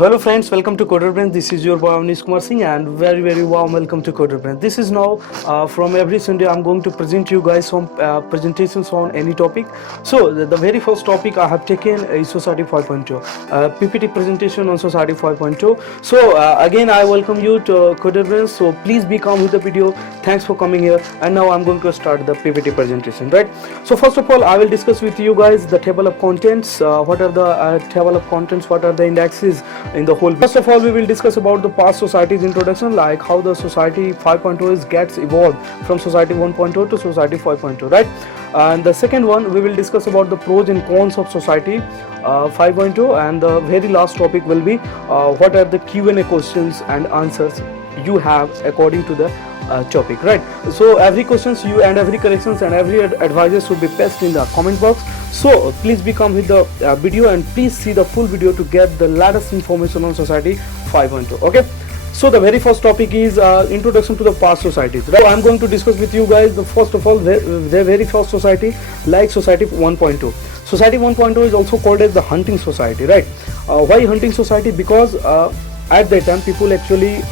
hello friends, welcome to Coder Brains. This is your boy Awanish and very warm welcome to Coder Brains. This is now from every Sunday I'm going to present you guys some presentations on any topic. So the very first topic I have taken is Society 5.2, PPT presentation on Society 5.2. So again I welcome you to Coder Brains. So please be calm with the video. Thanks for coming here. And now I'm going to start the PPT presentation, right? So first of all I will discuss with you guys the table of contents. What are the table of contents? What are the indexes in the whole. First of all, we will discuss about the past society's introduction, like how the society 5.0 gets evolved from society 1.0 to society 5.0, right? And the second one, we will discuss about the pros and cons of society 5.0, and the very last topic will be what are the Q&A questions and answers you have according to the topic, right? So every questions you and every corrections and every advices should be pasted in the comment box. So please become with the video and please see the full video to get the latest information on society 5.0. okay, so the very first topic is introduction to the past societies, right? So I'm going to discuss with you guys the first of all the very first society, like society 1.2. Society 1.0 is also called as the hunting society, right? Why hunting society? Because at that time people actually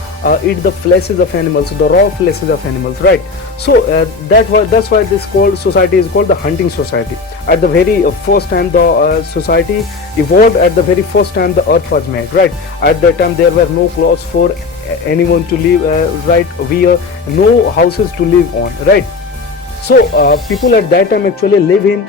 eat the fleshes of animals, the raw fleshes of animals, right? So that's why this society is called the hunting society. At the very first time the society evolved, at the very first time the earth was made, right? At that time there were no clothes for anyone to live, right? No houses to live on, right? So people at that time actually live in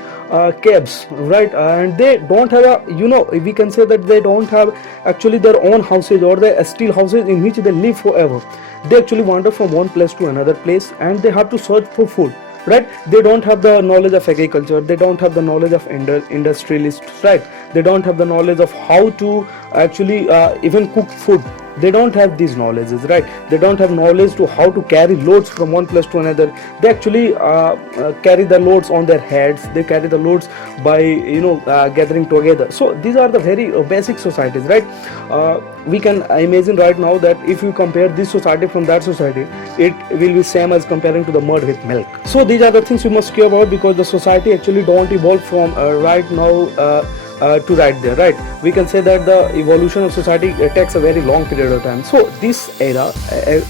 caves, right? And they don't have a, we can say that they don't have actually their own houses or the steel houses in which they live forever. They actually wander from one place to another place and they have to search for food, right? They don't have the knowledge of agriculture, they don't have the knowledge of industrialists, right? They don't have the knowledge of how to actually even cook food. They don't have these knowledges, right? They don't have knowledge to how to carry loads from one place to another. They actually carry the loads on their heads. They carry the loads by gathering together. So these are the very basic societies, right? We can imagine right now that if you compare this society from that society, it will be same as comparing to the mud with milk. So these are the things you must care about, because the society actually don't evolve from right now to right there, right? We can say that the evolution of society takes a very long period of time. So this era,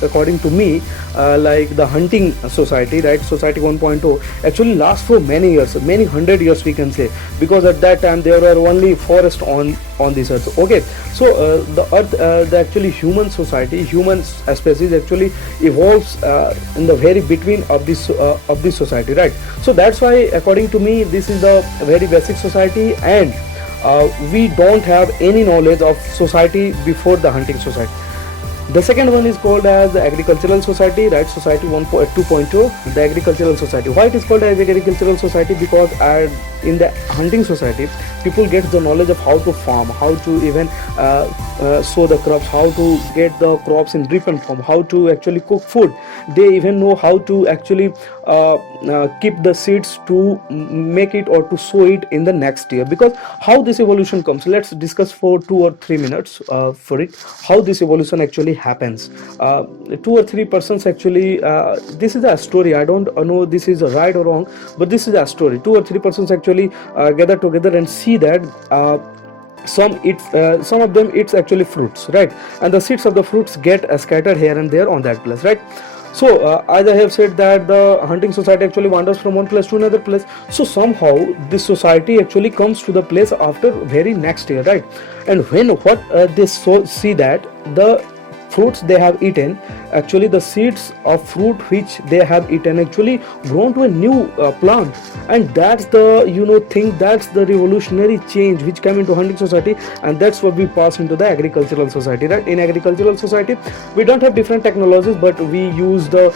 according to me, like the hunting society, right, society 1.0 actually lasts for many years, many hundred years we can say, because at that time there were only forests on this earth. Okay, so the earth, the actually human society, human species actually evolves in the very between of this society, right? So that's why according to me this is the very basic society, and we don't have any knowledge of society before the hunting society. The second one is called as the agricultural society, right? Society 2.0, the agricultural society. Why it is called as agricultural society? Because in the hunting society, people get the knowledge of how to farm, how to even sow the crops, how to get the crops in different form, how to actually cook food. They even know how to actually keep the seeds to make it or to sow it in the next year. Because how this evolution comes, let's discuss for 2 or 3 minutes for it, how this evolution actually happens. 2 or 3 persons actually, this is a story, I don't know this is right or wrong, but this is a story. 2 or 3 persons actually gather together and see that some of them it's actually fruits, right? And the seeds of the fruits get scattered here and there on that place, right? So as I have said that the hunting society actually wanders from one place to another place. So somehow this society actually comes to the place after very next year, right? And when they see that the fruits they have eaten, actually the seeds of fruit which they have eaten actually grown to a new plant, and that's the thing, that's the revolutionary change which came into hunting society, and that's what we pass into the agricultural society, right? In agricultural society we don't have different technologies, but we use the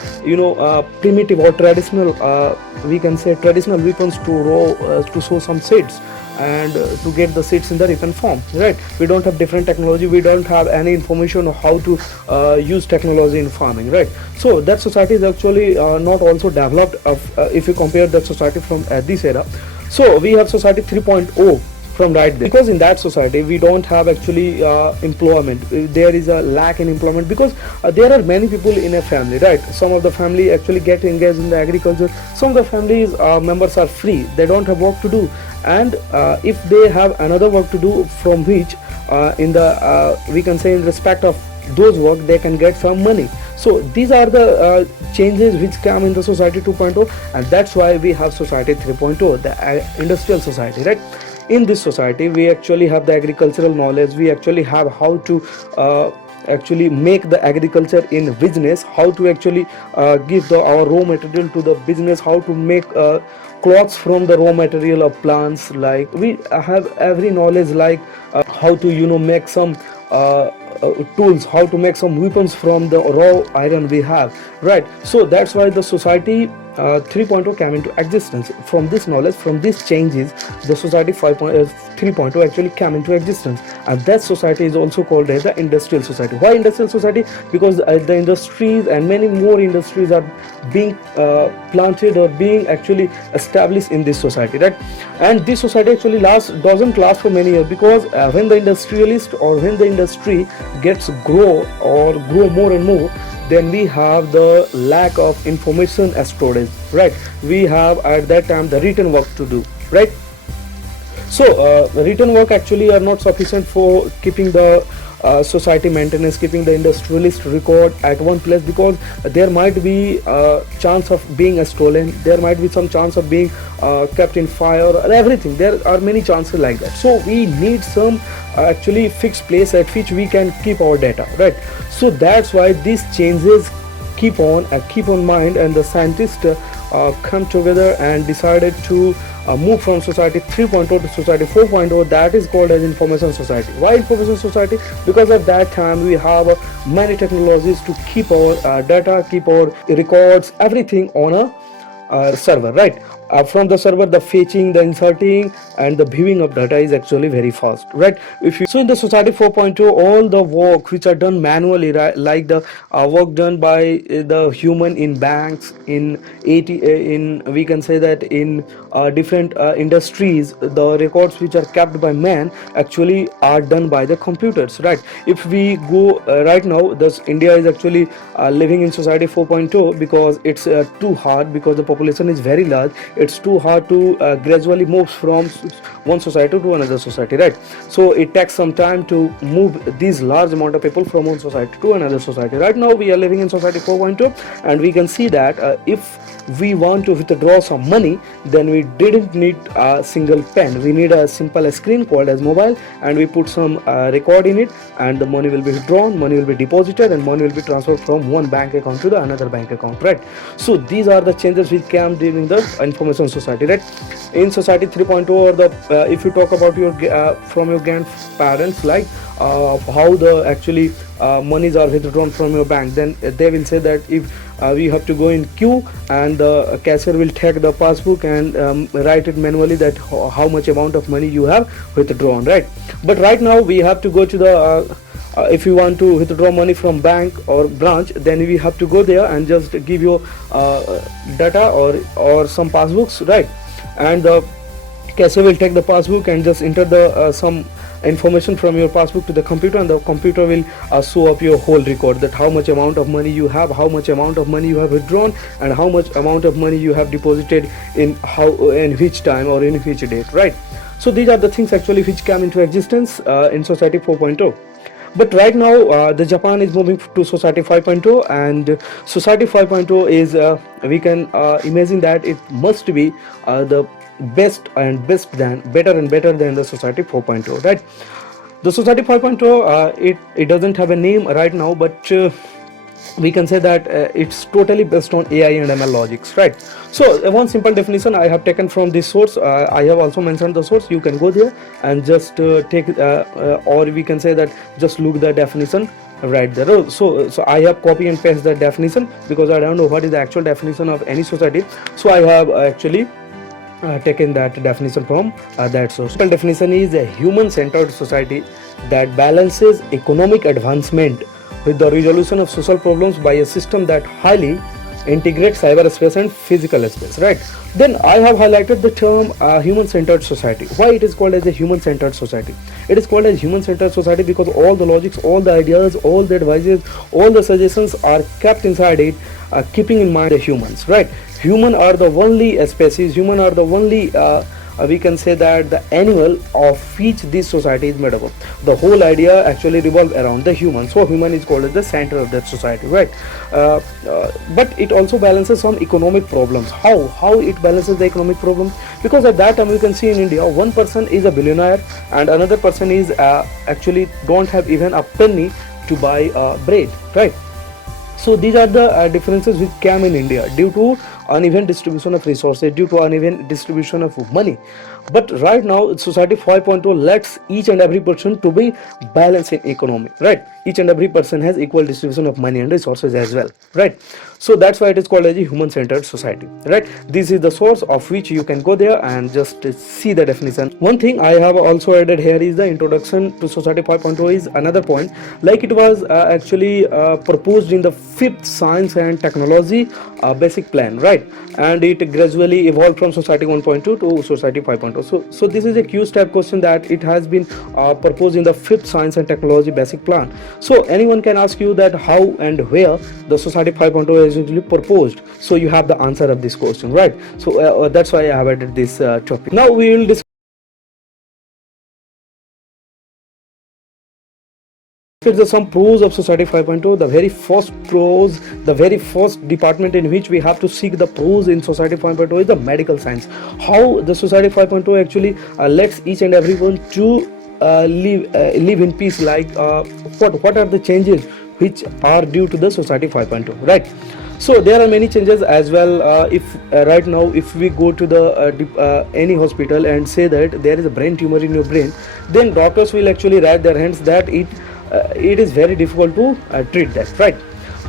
primitive or traditional, we can say traditional weapons to sow some seeds and to get the seeds in the written form, right? We don't have different technology, we don't have any information on how to use technology in farming, right? So that society is actually not also developed if you compare that society from this era. So we have society 3.0 from right there, because in that society we don't have actually employment. There is a lack in employment because there are many people in a family, right? Some of the family actually get engaged in the agriculture, some of the families members are free, they don't have work to do, and if they have another work to do from which in the we can say in respect of those work they can get some money. So these are the changes which come in the society 2.0, and that's why we have society 3.0, the industrial society, right? In this society we actually have the agricultural knowledge, we actually have how to actually make the agriculture in business, how to actually give our raw material to the business, how to make clothes from the raw material of plants, like we have every knowledge, like how to make some tools, how to make some weapons from the raw iron we have, right? So that's why the society 3.0 came into existence. From this knowledge, from these changes, the society 3.0 actually came into existence, and that society is also called as the industrial society. Why industrial society? Because the industries and many more industries are being planted or being actually established in this society, right? And this society actually doesn't last for many years, because when the industrialist or when the industry gets grow more and more, then we have the lack of information storage, right? We have at that time the written work to do, right? So written work actually are not sufficient for keeping the society maintenance, keeping the industrialist record at one place, because there might be chance of being stolen, there might be some chance of being kept in fire or everything. There are many chances like that. So we need some actually fixed place at which we can keep our data, right? So that's why these changes keep on mind, and the scientists come together and decided to move from society 3.0 to society 4.0, that is called as information society. Why information society? Because at that time we have many technologies to keep our data, keep our records, everything on a server, right? From the server, the fetching, the inserting and the viewing of data is actually very fast, right? So in the society 4.0, all the work which are done manually, right, like the work done by the human in banks, in we can say that in different industries, the records which are kept by man actually are done by the computers, right? If we go right now, this India is actually living in society 4.0 because it's too hard, because the population is very large. It's too hard to gradually move from one society to another society, right? So it takes some time to move these large amount of people from one society to another society. Right now we are living in society 4.0, and we can see that if we want to withdraw some money, then we didn't need a single pen, we need a simple screen called as mobile, and we put some record in it, and the money will be withdrawn, money will be deposited, and money will be transferred from one bank account to the another bank account, right? So these are the changes which came during the information society, right? In society 3.0, or the if you talk about your from your grandparents, like how the actually monies are withdrawn from your bank, then they will say that if we have to go in queue, and the cashier will take the passbook and write it manually that how much amount of money you have withdrawn, right? But right now we have to go to the if you want to withdraw money from bank or branch, then we have to go there and just give your data or some passbooks, right? And the cashier will take the passbook and just enter the some information from your passbook to the computer, and the computer will show up your whole record, that how much amount of money you have, how much amount of money you have withdrawn, and how much amount of money you have deposited in which time or in which date, right? So these are the things actually which come into existence in society 4.0. But right now the Japan is moving to society 5.0, and society 5.0 is we can imagine that it must be the better and better than the society 4.0, right? The society 5.0 it doesn't have a name right now, but we can say that it's totally based on AI and ML logics, right? So one simple definition I have taken from this source, I have also mentioned the source, you can go there and just take or we can say that just look the definition right there. So I have copy and paste the definition, because I don't know what is the actual definition of any society, so I have actually taken that definition from that source. The definition is a human-centered society that balances economic advancement with the resolution of social problems by a system that highly integrates cyberspace and physical space, right? Then I have highlighted the term human-centered society. Why it is called as a human-centered society? It is called as human-centered society because all the logics, all the ideas, all the advices, all the suggestions are kept inside it, keeping in mind the humans, right? Human are the only species, human are the only we can say that the animal of which this society is made up of. The whole idea actually revolves around the human, so human is called as the center of that society, right? But it also balances some economic problems. How it balances the economic problems? Because at that time we can see in India, one person is a billionaire and another person is actually don't have even a penny to buy bread, right? So these are the differences which came in India due to uneven distribution of resources, due to uneven distribution of money. But right now society 5.0 lets each and every person to be balanced in economy, right? Each and every person has equal distribution of money and resources as well, right? So that's why it is called as a human centered society, right? This is the source of which you can go there and just see the definition. One thing I have also added here is the introduction to society 5.0 is another point, like it was actually proposed in the fifth science and technology basic plan, right? And it gradually evolved from society 1.2 to society 5.0. So this is a Q step question that it has been proposed in the fifth science and technology basic plan. So anyone can ask you that how and where the society 5.0 is usually proposed. So you have the answer of this question, right? So that's why I have added this topic. Now we will discuss some pros of society 5.0. The very first pros, the very first department in which we have to seek the pros in society 5.0 is the medical science. How the society 5.0 actually lets each and everyone to live in peace, like what are the changes which are due to the society 5.0, right? So there are many changes as well. If right now if we go to the any hospital and say that there is a brain tumor in your brain, then doctors will actually raise their hands that it is very difficult to treat that, right?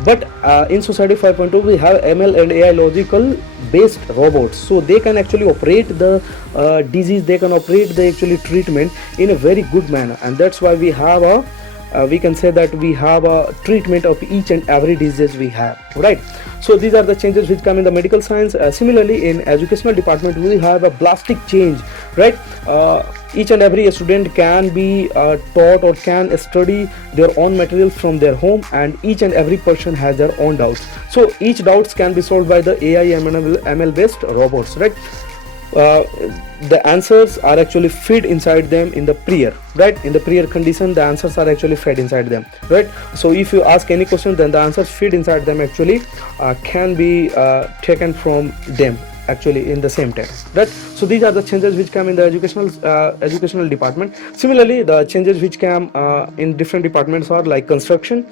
But in society 5.0 we have ML and AI logical based robots, so they can actually operate the disease, they can operate the actually treatment in a very good manner, and that's why we have a we can say that we have a treatment of each and every disease we have, right? So these are the changes which come in the medical science. Similarly in educational department we have a drastic change, right? Each and every student can be taught or can study their own material from their home, and each and every person has their own doubts. So each doubts can be solved by the AI ML based robots, right? The answers are actually fed inside them in the prayer, right? In the prayer condition the answers are actually fed inside them, right? So if you ask any question, then the answers fed inside them actually can be taken from them actually in the same time, right? So these are the changes which come in the educational department. Similarly the changes which come in different departments are like construction.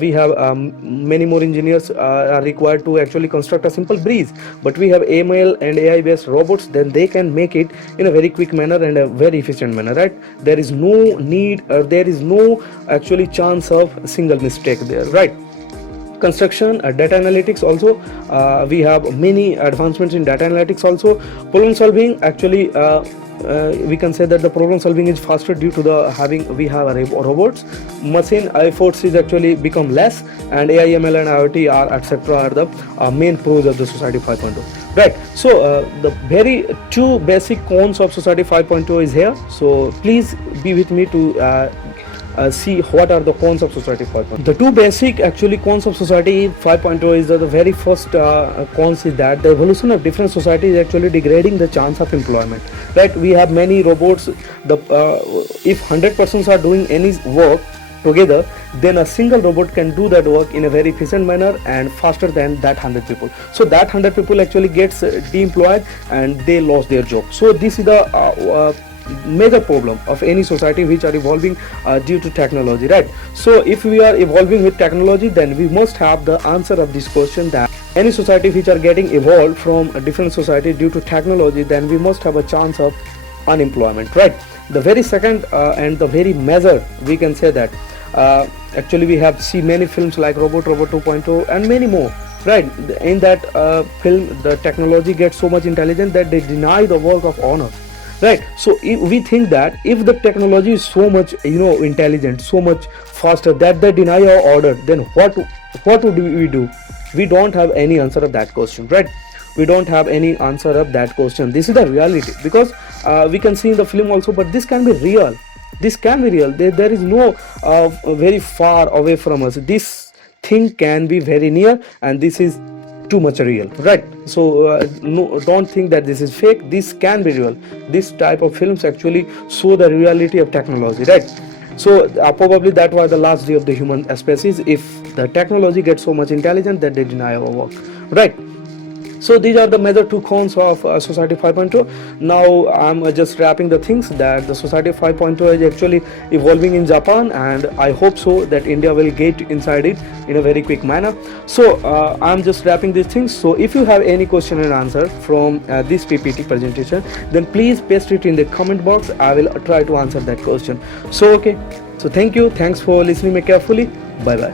We have many more engineers are required to actually construct a simple bridge, but we have ML and AI based robots, then they can make it in a very quick manner and a very efficient manner, right? There is no need or there is no actually chance of a single mistake there, right? Construction, data analytics also, we have many advancements in data analytics also. Problem solving actually we can say that the problem solving is faster due to the we have robots. Machine efforts is actually become less, and AI ML and IoT are etc are the main pros of the society 5.0, right? So the very two basic cons of society 5.0 is here, so please be with me to see what are the cons of society 5.0. The two basic actually cons of society 5.0 is that the very first cons is that the evolution of different societies is actually degrading the chance of employment, right? We have many robots. If 100 persons are doing any work together, then a single robot can do that work in a very efficient manner and faster than that 100 people. So that 100 people actually gets de-employed and they lost their job. So this is the major problem of any society which are evolving due to technology, right? So if we are evolving with technology, then we must have the answer of this question, that any society which are getting evolved from a different society due to technology, then we must have a chance of unemployment, right? The very second and the very major, we can say that actually we have seen many films like Robot 2.0 and many more, right? In that film the technology gets so much intelligent that they deny the work of honor, right? So if we think that if the technology is so much intelligent, so much faster that they deny our order, then what would we do? We don't have any answer of that question, right? We don't have any answer of that question. This is the reality, because we can see in the film also, but this can be real. This can be real. There is no very far away from us. This thing can be very near, and this is too much real, right? So no, don't think that this is fake. This can be real. This type of films actually show the reality of technology, right? So probably that was the last day of the human species if the technology gets so much intelligent that they deny our work, right? So these are the major two cons of Society 5.0. Now I'm just wrapping the things that the Society 5.0 is actually evolving in Japan, and I hope so that India will get inside it in a very quick manner. So I'm just wrapping these things. So if you have any question and answer from this PPT presentation, then please paste it in the comment box. I will try to answer that question. So okay, so thank you, thanks for listening me carefully. Bye bye.